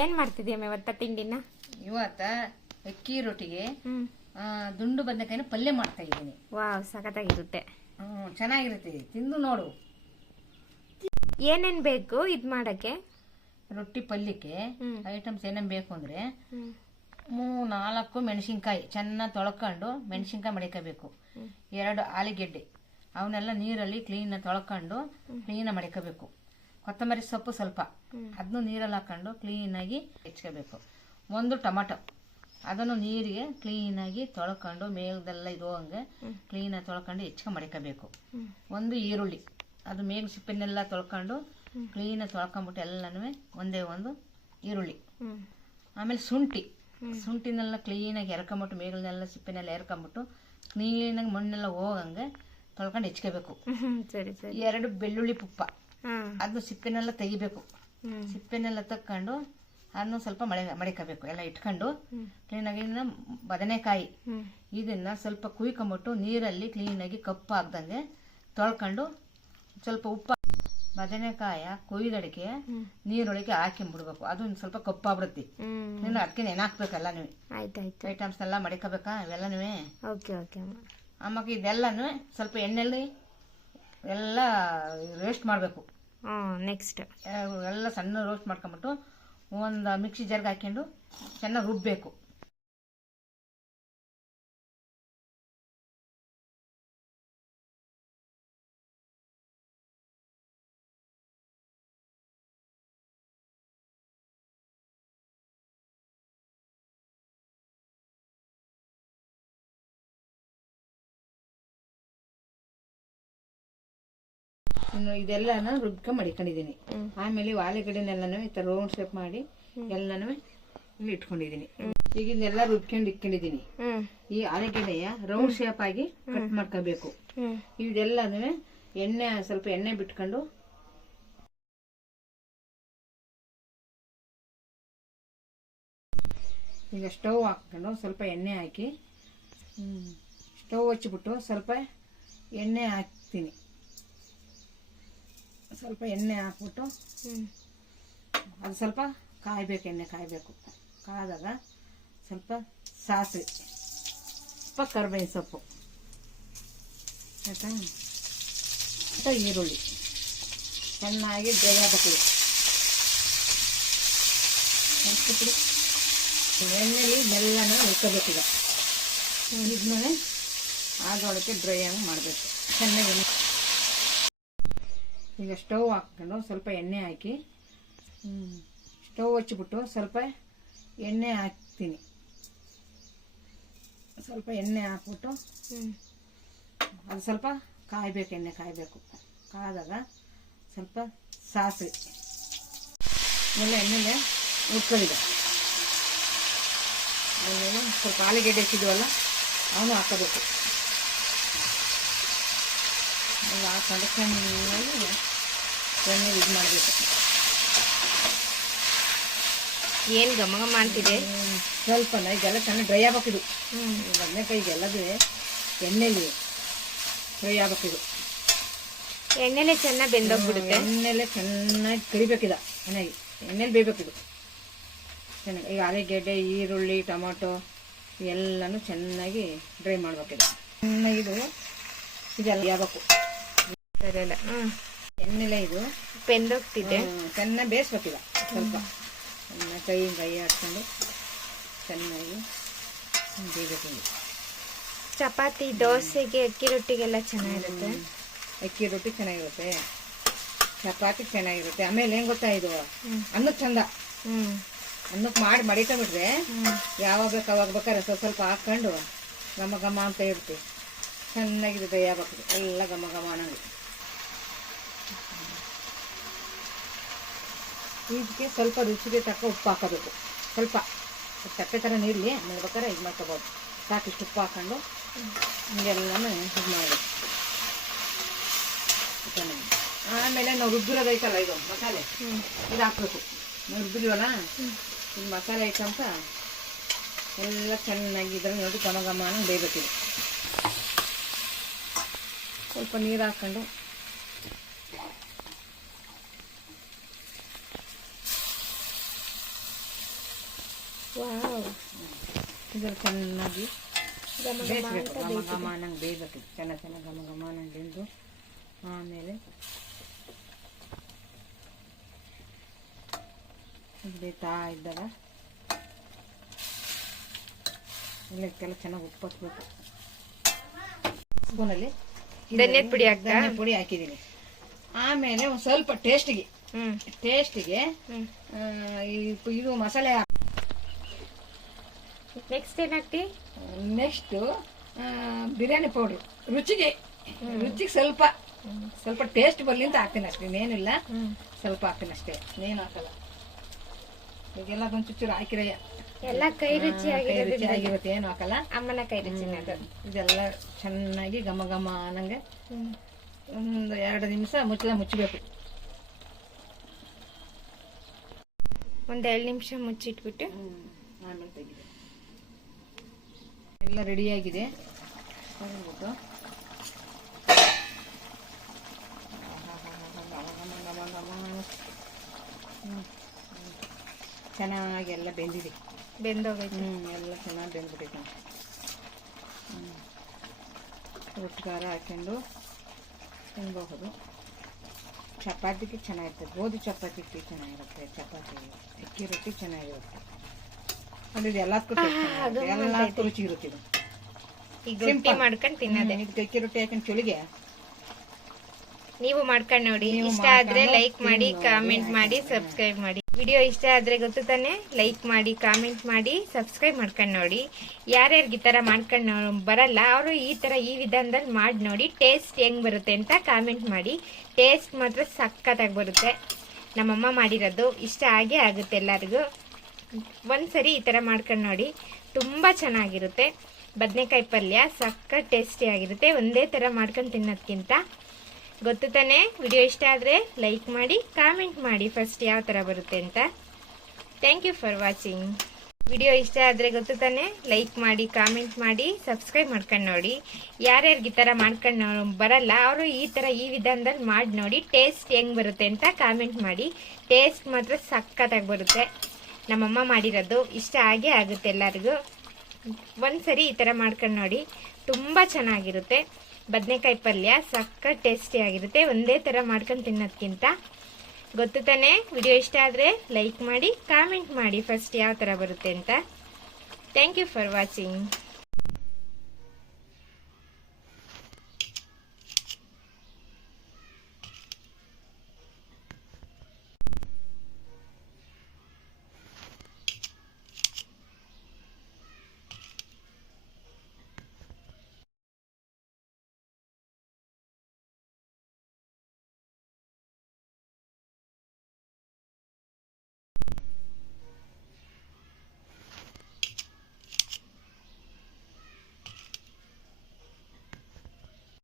ಏನ್ ಮಾಡ್ತಿದ್ಯಾ ಇವತ್ತ ತಿಂಡಿನ? ಇವತ್ತ ಅಕ್ಕಿ ರೊಟ್ಟಿಗೆ ದುಂಡು ಬದನೆಕಾಯಿನ ಪಲ್ಯ ಮಾಡ್ತಾ ಇದ್ದೀನಿ. ವಾವ್ ಸಖತ್ತಾಗಿರುತ್ತೆ. ಹ್ಮ್ ಚೆನ್ನಾಗಿರುತ್ತೆ. ತಿಂದು ನೋಡು. ಏನೇನ್ ಬೇಕು ಇದ್ ಮಾಡಕ್ಕೆ? ರೊಟ್ಟಿ ಪಲ್ಯಕ್ಕೆ ಐಟಮ್ಸ್ ಏನೇನ್ ಬೇಕು ಅಂದ್ರೆ ಮೂ ನಾಲ್ಕು ಮೆಣಸಿನ್ಕಾಯಿ ಚೆನ್ನಾಗಿ ತೊಳ್ಕೊಂಡು ಮೆಣಸಿನ್ಕಾಯಿ ಮಡಿಕೋಬೇಕು. ಎರಡು ಆಲೂಗೆಡ್ಡೆ. ಅವನ್ನೆಲ್ಲ ನೀರಲ್ಲಿ ಕ್ಲೀನ್ ತೊಳ್ಕೊಂಡು ಕ್ಲೀನ್ ಮಡಿಕೋಬೇಕು. ಕೊತ್ತಂಬರಿ ಸೊಪ್ಪು ಸ್ವಲ್ಪ. ಅದನ್ನು ನೀರಲ್ಲಿ ಹಾಕೊಂಡು ಕ್ಲೀನಾಗಿ ಹೆಚ್ಕೋಬೇಕು. ಒಂದು ಟೊಮಟೊ. ಅದನ್ನು ನೀರಿಗೆ ಕ್ಲೀನಾಗಿ ತೊಳ್ಕೊಂಡು ಮೇಲ್ದೆಲ್ಲ ಇದು ಹಂಗೆ ಕ್ಲೀನಾಗಿ ತೊಳ್ಕೊಂಡು ಹೆಚ್ಕೊಂಡು ಮಡಿಕೋಬೇಕು. ಒಂದು ಈರುಳ್ಳಿ. ಅದು ಮೇಲ್ ಸಿಪ್ಪೆನೆಲ್ಲ ತೊಳ್ಕೊಂಡು ಕ್ಲೀನಾಗಿ ತೊಳ್ಕೊಂಬಿಟ್ಟು ಎಲ್ಲನೂ ಒಂದೇ ಒಂದು ಈರುಳ್ಳಿ. ಆಮೇಲೆ ಶುಂಠಿ. ಶುಂಠಿನೆಲ್ಲ ಕ್ಲೀನಾಗಿ ಎರ್ಕೊಂಬಿಟ್ಟು ಮೇಗಳನ್ನೆಲ್ಲ ಸಿಪ್ಪೆನೆಲ್ಲ ಎರ್ಕೊಂಬಿಟ್ಟು ಕ್ಲೀನಾಗಿ ಮಣ್ಣೆಲ್ಲ ಹೋಗಂಗೆ ತೊಳ್ಕೊಂಡು ಹೆಚ್ಕೋಬೇಕು. ಸರಿ ಸರಿ. ಎರಡು ಬೆಳ್ಳುಳ್ಳಿ ಪುಪ್ಪ ಅದನ್ನು ಸಿಪ್ಪೆನೆಲ್ಲ ತೆಗಿಬೇಕು. ಸಿಪ್ಪೆನೆಲ್ಲ ತಕ್ಕೊಂಡು ಅದನ್ನು ಸ್ವಲ್ಪ ಮಳೆ ಮಡಿಕೋಬೇಕು. ಎಲ್ಲ ಇಟ್ಕೊಂಡು ಕ್ಲೀನಾಗಿ ಬದನೆಕಾಯಿ ಇದನ್ನ ಸ್ವಲ್ಪ ಕುಯ್ಕೊಂಬಿಟ್ಟು ನೀರಲ್ಲಿ ಕ್ಲೀನಾಗಿ ಕಪ್ಪು ಆಗ್ದಂಗೆ ತೊಳ್ಕೊಂಡು ಸ್ವಲ್ಪ ಉಪ್ಪು ಬದನೆಕಾಯ ಕುಯ್ದಡಿಕೆ ನೀರೊಳಗೆ ಹಾಕಿಂಬಿಡ್ಬೇಕು. ಅದು ಒಂದು ಸ್ವಲ್ಪ ಕಪ್ಪಾಗ್ಬಿಡುತ್ತೆ ಇನ್ನು ನೀನು ಅದಕ್ಕೆ ನೆನಾಕ್ಬೇಕಲ್ಲ ನೀವು ಐಟಮ್ಸ್ ಎಲ್ಲ ಮಡಿಕೋಬೇಕಾ? ಇವೆಲ್ಲನೂ ಓಕೆ ಆಮೇಲೆ ಇದೆಲ್ಲನೂ ಸ್ವಲ್ಪ ಎಣ್ಣೆಲಿ ಎಲ್ಲ ವೇಸ್ಟ್ ಮಾಡಬೇಕು. ನೆಕ್ಸ್ಟ್ ಎಲ್ಲ ಸಣ್ಣ ರೋಸ್ಟ್ ಮಾಡ್ಕೊಂಬಿಟ್ಟು ಒಂದು ಮಿಕ್ಸಿ ಜಾರ್ಗೆ ಹಾಕ್ಕೊಂಡು ಚೆನ್ನಾಗಿ ರುಬ್ಬಬೇಕು ಇನ್ನು ಇದೆಲ್ಲನ ರುಬ್ಕೊಂಡ್ ಮಡಿಕೊಂಡಿದ್ದೀನಿ. ಆಮೇಲೆ ವಾಲೆಗಡೆನೆಲ್ಲನೂ ಈ ಥರ ರೌಂಡ್ ಶೇಪ್ ಮಾಡಿ ಎಲ್ಲನೂ ಇಲ್ಲಿ ಇಟ್ಕೊಂಡಿದ್ದೀನಿ. ಈಗ ಇದನ್ನೆಲ್ಲ ರುಬ್ಕೊಂಡು ಇಟ್ಕೊಂಡಿದ್ದೀನಿ. ಈ ಆಲೂಗಡ್ಡೆಯ ರೌಂಡ್ ಶೇಪ್ ಆಗಿ ಕಟ್ ಮಾಡ್ಕೋಬೇಕು. ಇದೆಲ್ಲಾನು ಎಣ್ಣೆ ಸ್ವಲ್ಪ ಎಣ್ಣೆ ಬಿಟ್ಕೊಂಡು ಈಗ ಸ್ಟವ್ ಹಾಕ್ಕೊಂಡು ಸ್ವಲ್ಪ ಎಣ್ಣೆ ಹಾಕಿ ಸ್ಟವ್ ಹಚ್ಚಿಬಿಟ್ಟು ಸ್ವಲ್ಪ ಎಣ್ಣೆ ಹಾಕ್ತೀನಿ. ಸ್ವಲ್ಪ ಎಣ್ಣೆ ಹಾಕ್ಬಿಟ್ಟು ಅದು ಸ್ವಲ್ಪ ಕಾಯಬೇಕು ಎಣ್ಣೆ ಕಾಯಬೇಕು. ಕಾದಾಗ ಸ್ವಲ್ಪ ಸಾಸಿವೆ ಸ್ವಲ್ಪ ಕರ್ಬೇವಿನ ಸೊಪ್ಪು ಆಯ್ತಾ? ಮತ್ತು ಈರುಳ್ಳಿ. ಚೆನ್ನಾಗಿ ಬೇಗ ಬೇಕು ಎಣ್ಣೆಲಿ ಮೆಲ್ಲನ ಉಳ್ಕೋಬೇಕೀಗ ಇದ್ಮೇಲೆ ಆಗೋಳಕ್ಕೆ ಡ್ರೈ ಆಗಿ ಮಾಡಬೇಕು. ಚೆನ್ನಾಗಿ ಈಗ ಸ್ಟವ್ ಹಾಕ್ಕೊಂಡು ಸ್ವಲ್ಪ ಎಣ್ಣೆ ಹಾಕಿ ಸ್ಟೌವ್ ಹಚ್ಚಿಬಿಟ್ಟು ಸ್ವಲ್ಪ ಎಣ್ಣೆ ಹಾಕ್ತೀನಿ. ಸ್ವಲ್ಪ ಎಣ್ಣೆ ಹಾಕ್ಬಿಟ್ಟು ಅದು ಸ್ವಲ್ಪ ಕಾಯಬೇಕು ಎಣ್ಣೆ ಕಾಯಬೇಕು. ಕಾದಾಗ ಸ್ವಲ್ಪ ಸಾಸಿವೆ. ಎಲ್ಲ ಎಣ್ಣೆಲೆ ಉಟ್ಕೊಂಡಿದೆ ಸ್ವಲ್ಪ ಆಲೂಗೆಡ್ಡೆ ಸಿಗುವಲ್ಲ ಅವನು ಹಾಕೋಬೇಕು. ಎಲ್ಲ ಹಾಕೊಂಡು ಎಣ್ಣೆ ಇದು ಮಾಡಬೇಕು. ಏನು ಘಮ ಘಮ ಅಂತಿದೆ ಸ್ವಲ್ಪ ಇದೆಲ್ಲ ಚೆನ್ನಾಗಿ ಡ್ರೈ ಆಗ್ಬೇಕಿದು ಹ್ಮ್. ಬದನೆಕಾಯಿ ಇದೆಲ್ಲದು ಎಣ್ಣೆಲಿ ಫ್ರೈ ಆಗ್ಬೇಕಿದು ಎಣ್ಣೆಲೆ ಚೆನ್ನಾಗಿ ಬೆಂದೋಗ್ಬಿಡುತ್ತೆ? ಎಣ್ಣೆಲೆ ಚೆನ್ನಾಗಿ ಕರಿಬೇಕಿದ ಚೆನ್ನಾಗಿ. ಎಣ್ಣೆಲಿ ಬೇಯಬೇಕಿದು ಚೆನ್ನಾಗಿ ಈಗ ಆಲೂಗೆಡ್ಡೆ ಈರುಳ್ಳಿ ಟೊಮಾಟೊ ಎಲ್ಲನೂ ಚೆನ್ನಾಗಿ ಡ್ರೈ ಮಾಡ್ಬೇಕಿದೆ ಚೆನ್ನಾಗಿದು ಇದೆಲ್ಲ ಯಾವಬೇಕು ಸರಿ ಅಲ್ಲ ಹ್ಮ್. ಎಣ್ಣೆಲೆ ಇದು. ಬೆಂದೋಗ್ತಿದೆ. ಚೆನ್ನಾಗಿ ಬೇಯಿಸ್ಬೇಕಿದ ಸ್ವಲ್ಪ. ಕೈ ಕೈ ಹಾಕ್ಕೊಂಡು ಚೆನ್ನಾಗಿ ಬೇಯಬೇಕು ಚಪಾತಿ ದೋಸೆಗೆ ಅಕ್ಕಿ ರೊಟ್ಟಿಗೆಲ್ಲ ಚೆನ್ನಾಗಿರುತ್ತೆ? ಅಕ್ಕಿ ರೊಟ್ಟಿ ಚೆನ್ನಾಗಿರುತ್ತೆ. ಚಪಾತಿ ಚೆನ್ನಾಗಿರುತ್ತೆ. ಆಮೇಲೆ ಏನು ಗೊತ್ತಾ ಇದು? ಅನ್ನ ಅನ್ನಕ್ಕೆ ಚಂದ ಅನ್ನಕ್ಕೆ ಮಾಡಿ ಮಡಿಕೊಂಡ್ಬಿಟ್ರೆ ಯಾವಾಗ ಬೇಕು ಅವಾಗ ಬೇಕಾದ್ರೆ ಸ್ವಲ್ಪ ಸ್ವಲ್ಪ ಹಾಕ್ಕೊಂಡು ಘಮ ಘಮ ಅಂತ ಇರ್ತೀವಿ ಚೆನ್ನಾಗಿದೆ ದಯ ಆಗ್ಬೇಕು ಎಲ್ಲ ಘಮ ಘಮ ಅನ್ನಂಗೆ. ಇದಕ್ಕೆ ಸ್ವಲ್ಪ ರುಚಿಗೆ ತಕ್ಕ ಉಪ್ಪು ಹಾಕೋಬೇಕು. ಸ್ವಲ್ಪ ಚಪ್ಪೆ ಥರ ನೀರಲಿ ಮಾಡ್ಬೇಕಾದ್ರೆ ಇದು ಮಾಡ್ಕೋಬೋದು. ಸಾಕಿಷ್ಟು ಉಪ್ಪು ಹಾಕೊಂಡು ಹಿಂಗೆಲ್ಲನೂ ಇದು ಮಾಡಬೇಕು ಆಮೇಲೆ ನಾವು ರುಬ್ಬಿರೋದೈತಲ್ಲ ಇದು ಮಸಾಲೆ? ಇದು ಹಾಕ್ಬೇಕು. ನಾವು ರುಬ್ಬಿದ್ವಲ್ಲ? ಇದು ಮಸಾಲೆ ಐತಂತ ಎಲ್ಲ ಚೆನ್ನಾಗಿ ಇದ್ರೆ ನೋಡಿ ಘಮ ಘಮ ಬೇಯಬೇಕಿದೆ ಸ್ವಲ್ಪ ನೀರು ಹಾಕ್ಕೊಂಡು ವಾವ್ ಚೆನ್ನಾಗಿ ಘಮ ಘಮ ಬೇಯಿಸ್ಬೇಕು ಅಂತ ಘಮ ಬೇಯ್ತದೆ. ಘಮ ಅನ್ನಂಗೆ ಬೇಯಬೇಕು ಚೆನ್ನಾಗಿ ಚೆನ್ನಾಗಿ ಘಮ ಘಮ ಬೆಂದು ಆಮೇಲೆ ಬೇಯ್ತಾ ಇದ್ದಾಗ ಎಲ್ಲಕ್ಕೆಲ್ಲ ಚೆನ್ನಾಗಿ ಉಪ್ಪು ಹಚ್ಬೇಕು ಸ್ಪೂನಲ್ಲಿ ಧನಿಯದ ಪುಡಿ ಹಾಕ್ತಾ? ಧನಿಯದ ಪುಡಿ ಹಾಕಿದ್ದೀನಿ ಆಮೇಲೆ ಒಂದು ಸ್ವಲ್ಪ ಟೇಸ್ಟಿಗೆ ಟೇಸ್ಟಿಗೆ ಇದು ಮಸಾಲೆ ನೆಕ್ಸ್ಟ್ ಏನಾಗ್ತಿ ನೆಕ್ಸ್ಟು ಬಿರಿಯಾನಿ ಪೌಡ್ರ್. ರುಚಿಗೆ ರುಚಿಗೆ ಸ್ವಲ್ಪ ಸ್ವಲ್ಪ ಟೇಸ್ಟ್ ಬರಲಿ ಅಂತ ಹಾಕ್ತೀನಿ ಅಷ್ಟೇ. ಇನ್ನೇನಿಲ್ಲ. ಸ್ವಲ್ಪ ಹಾಕ್ತೀನಿ ಅಷ್ಟೇ. ಇನ್ನೇನು ಹಾಕಲ್ಲ. ಈಗೆಲ್ಲ ಒಂದು ಚೂರು ಹಾಕಿರಯ್ಯ. ಎಲ್ಲ ಕೈ ರುಚಿ ಆಗಿರುತ್ತೆ. ಏನು ಹಾಕಲ್ಲ? ಅಮ್ಮನ ಕೈ ರುಚಿ ಇದೆಲ್ಲ ಚೆನ್ನಾಗಿ ಘಮ ಘಮ ಅನ್ನಂಗೆ ಒಂದು ಎರಡು ನಿಮಿಷ ಮುಚ್ಚಲ ಮುಚ್ಚಬೇಕು. ಒಂದು ಎರಡು ನಿಮಿಷ ಮುಚ್ಚಿಟ್ಬಿಟ್ಟು ಆಮೇಲೆ ತೆಗಿದೆ ಎಲ್ಲ ರೆಡಿಯಾಗಿದೆ. ಬಂದ್ಬಿಟ್ಟು ಚೆನ್ನಾಗಿ ಎಲ್ಲ ಬೆಂದಿದೆ. ಬೆಂದೋಗೈತೆ. ಹ್ಞೂ ಎಲ್ಲ ಚೆನ್ನಾಗಿ ಬೆಂದ್ಬಿಟ್ಟಿದೆ. ಹ್ಞೂ ಖಾರ ಹಾಕೊಂಡು ತಿನ್ಬಹುದು. ಚಪಾತಿಗೆ ಚೆನ್ನಾಗಿರ್ತದೆ. ಗೋಧಿ ಚಪಾತಿಗೆ ಚೆನ್ನಾಗಿರುತ್ತೆ. ಚಪಾತಿ ಅಕ್ಕಿ ರೊಟ್ಟಿ ಚೆನ್ನಾಗಿರುತ್ತೆ. ಅದು ಇದು ಎಲ್ಲದಕ್ಕೂ taste ಚೆನ್ನಾಗಿರುತ್ತೆ. ಎಲ್ಲದಕ್ಕೂ ರುಚಿ ಇರುತ್ತೆ ಇದು. ಈಗ ರೊಟ್ಟಿ ಮಾಡ್ಕೊಂಡ್ ತಿನ್ನೋದೆ. ಇದಕ್ಕೆ ಅಕ್ಕಿ ರೊಟ್ಟಿ ಹಾಕೊಂಡು ಚಳಿಗೆ. ನೀವು ಮಾಡ್ಕೊಂಡು ನೋಡಿ. ಇಷ್ಟ ಆದ್ರೆ ಲೈಕ್ ಮಾಡಿ ಕಾಮೆಂಟ್ ಮಾಡಿ ಸಬ್ಸ್ಕ್ರೈಬ್ ಮಾಡಿ. ವಿಡಿಯೋ ಇಷ್ಟ ಆದ್ರೆ ಗೊತ್ತು ತಾನೆ? ಲೈಕ್ ಮಾಡಿ ಕಾಮೆಂಟ್ ಮಾಡಿ ಸಬ್ಸ್ಕ್ರೈಬ್ ಮಾಡ್ಕೊಂಡು ನೋಡಿ. ಯಾರ್ಯಾರಿಗೆ ಈ ತರ ಮಾಡ್ಕೊಂಡು ಬರಲ್ಲ ಅವರು ಈ ತರ ಈ ವಿಧಾನದಲ್ಲಿ ಮಾಡಿ ನೋಡಿ. ಟೇಸ್ಟ್ ಹೆಂಗ್ ಬರುತ್ತೆ ಅಂತ ಕಾಮೆಂಟ್ ಮಾಡಿ. ಟೇಸ್ಟ್ ಮಾತ್ರ ಸಖತ್ತಾಗಿ ಬರುತ್ತೆ. ನಮ್ಮಮ್ಮ ಮಾಡಿರೋದು ಇಷ್ಟ ಆಗೇ ಆಗುತ್ತೆ ಎಲ್ಲರಿಗೂ. ಒಂದ್ಸರಿ ಈ ಥರ ಮಾಡ್ಕೊಂಡು ನೋಡಿ. ತುಂಬ ಚೆನ್ನಾಗಿರುತ್ತೆ. ಬದನೆಕಾಯಿ ಪಲ್ಯ ಸಕ್ಕ ಟೇಸ್ಟಿ ಆಗಿರುತ್ತೆ. ಒಂದೇ ಥರ ಮಾಡ್ಕೊಂಡು ತಿನ್ನೋದ್ಕಿಂತ. ಗೊತ್ತು ತಾನೇ? ವಿಡಿಯೋ ಇಷ್ಟ ಆದರೆ ಲೈಕ್ ಮಾಡಿ ಕಾಮೆಂಟ್ ಮಾಡಿ ಫಸ್ಟ್ ಯಾವ ಥರ ಬರುತ್ತೆ ಅಂತ. Thank you for watching video ಇಷ್ಟ ಆದರೆ ಗೊತ್ತು ತಾನೇ? ಲೈಕ್ ಮಾಡಿ ಕಾಮೆಂಟ್ ಮಾಡಿ ಸಬ್ಸ್ಕ್ರೈಬ್ ಮಾಡ್ಕೊಂಡು ನೋಡಿ. ಯಾರ್ಯಾರಿಗೆ ಈ ಥರ ಮಾಡ್ಕೊಂಡು ಬರಲ್ಲ, ಅವರು ಈ ಥರ ಈ ವಿಧಾನದಲ್ಲಿ ಮಾಡಿ ನೋಡಿ. ಟೇಸ್ಟ್ ಹೆಂಗೆ ಬರುತ್ತೆ ಅಂತ ಕಾಮೆಂಟ್ ಮಾಡಿ. ಟೇಸ್ಟ್ ಮಾತ್ರ ಸಖತ್ತಾಗಿ ಬರುತ್ತೆ. ನಮ್ಮಮ್ಮ ಮಾಡಿರೋದು ಇಷ್ಟ ಆಗೇ ಆಗುತ್ತೆ ಎಲ್ಲರಿಗೂ. ಒಂದ್ಸರಿ ಈ ಥರ ಮಾಡ್ಕೊಂಡು ನೋಡಿ. ತುಂಬ ಚೆನ್ನಾಗಿರುತ್ತೆ. ಬದನೆಕಾಯಿ ಪಲ್ಯ ಸಕ್ಕ ಟೇಸ್ಟಿ ಆಗಿರುತ್ತೆ. ಒಂದೇ ಥರ ಮಾಡ್ಕೊಂಡು ತಿನ್ನೋದ್ಕಿಂತ. ಗೊತ್ತು ತಾನೇ? ವಿಡಿಯೋ ಇಷ್ಟ ಆದರೆ ಲೈಕ್ ಮಾಡಿ, ಕಾಮೆಂಟ್ ಮಾಡಿ. ಫಸ್ಟ್ ಯಾವ ಥರ ಬರುತ್ತೆ ಅಂತ. Thank you for watching